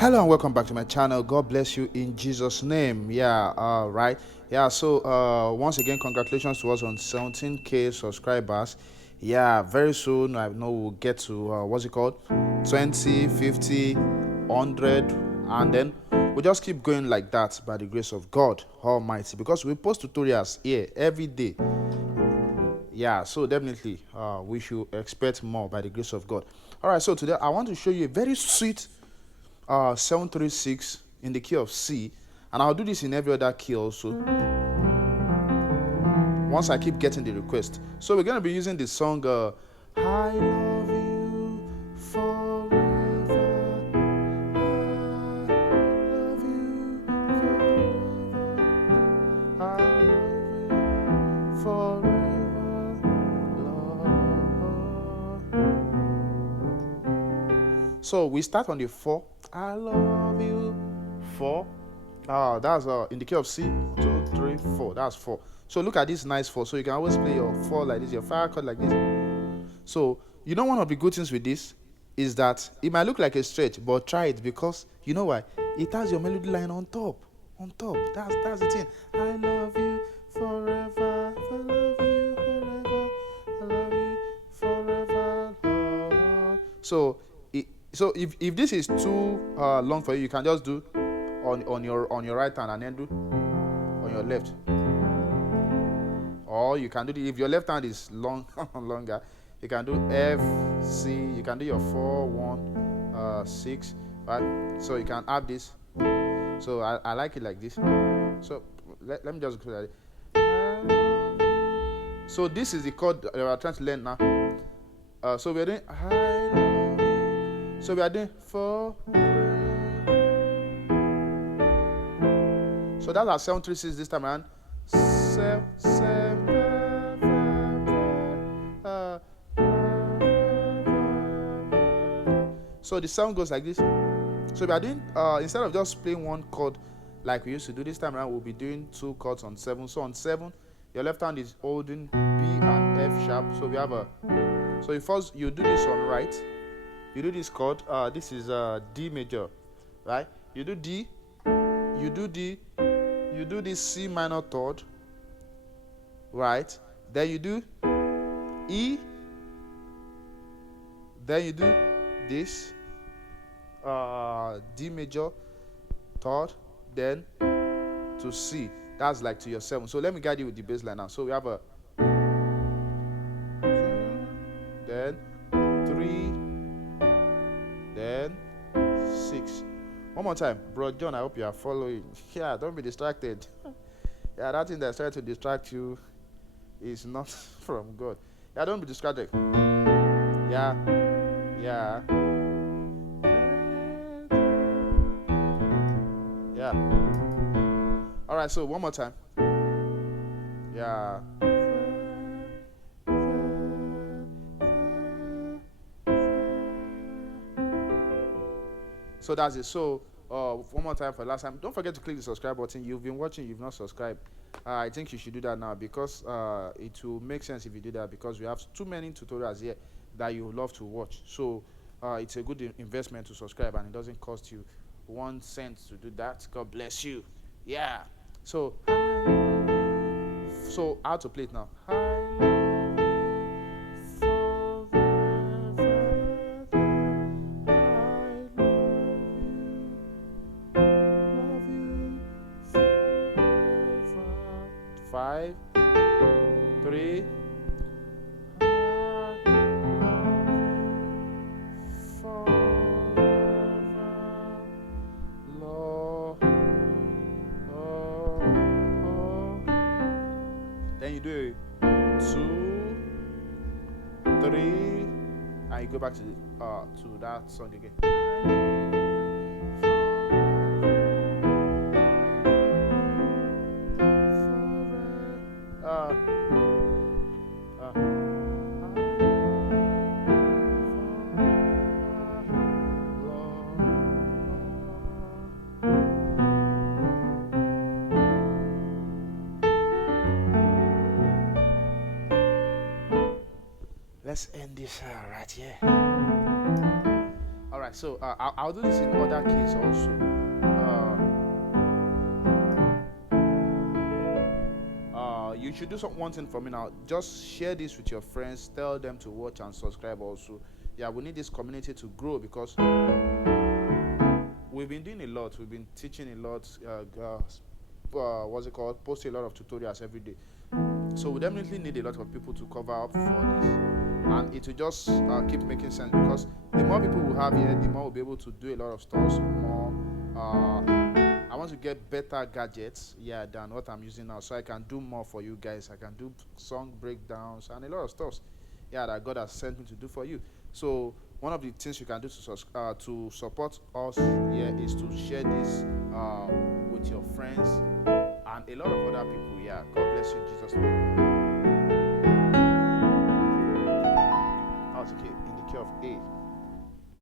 Hello and welcome back to my channel. God bless you in Jesus' name. Right. So once again, congratulations to us on 17k subscribers. Yeah, very soon I know we'll get to what's it called? 20, 50, 100, and then we'll just keep going like that by the grace of God Almighty, because we post tutorials here every day. Yeah, so definitely we should expect more by the grace of God. All right, so today I want to show you a very sweet 736 in the key of C, and I'll do this in every other key also once I keep getting the request. So we're going to be using the song I love you forever, I love you forever, Lord. So we start on the 4. I love you 4. That's in the key of C. 2, 3, 4. That's 4. So look at this nice 4. So you can always play your 4 like this, your 5 chord like this. So you know, one of the good things with this is that it might look like a stretch, but try it, because you know why? It has your melody line on top. On top. That's the thing. I love you forever. I love you forever. I love you forever, Lord. So if this is too long for you, you can just do on your right hand and then do on your left. Or you can do if your left hand is longer, you can do F, C, you can do your 4, 1, 6, right? So you can add this. So I like it like this. So let me just go at it. So this is the chord we are trying to learn now. So we are doing I love you. So we are doing 4. So that's our 736 this time around. So the sound goes like this. So we are doing instead of just playing one chord like we used to do this time around, we'll be doing 2 chords on 7. So on 7, your left hand is holding B and F sharp. So we have so first you do this on right. You do this chord. This is D major, right? You do D. You do D. You do this C minor third, right? Then you do E. Then you do this D major third, then to C. That's like to your 7. So let me guide you with the bass line now. So we have a then 3, then 6. One more time, bro John. I hope you are following. Yeah, don't be distracted. Yeah, that thing that's trying to distract you is not from God. Yeah, don't be distracted. Yeah. All right, so one more time. Yeah. So that's it. So one more time for last time. Don't forget to click the subscribe button. You've been watching, you've not subscribed. I think you should do that now, because it will make sense if you do that, because we have too many tutorials here that you love to watch. So it's a good investment to subscribe, and it doesn't cost you 1 cent to do that. God bless you. Yeah. So how to play it now? Five, 3, then you do 2, 3, and you go back to that song again. Let's end this right here. All All right, so I'll do this in other keys also. You should do one thing for me now. Just share this with your friends. Tell them to watch and subscribe also. Yeah, we need this community to grow because we've been doing a lot. We've been teaching a lot. What's it called? Posting a lot of tutorials every day. So we definitely need a lot of people to cover up for this, and it will just keep making sense because the more people we have here, the more we'll be able to do a lot of stuff. More. I want to get better gadgets, yeah, than what I'm using now, so I can do more for you guys. I can do song breakdowns and a lot of stuff, yeah, that God has sent me to do for you. So one of the things you can do to support us here is to share this with your friends and a lot of other people. Yeah, God bless you, Jesus. That was okay in the key of A.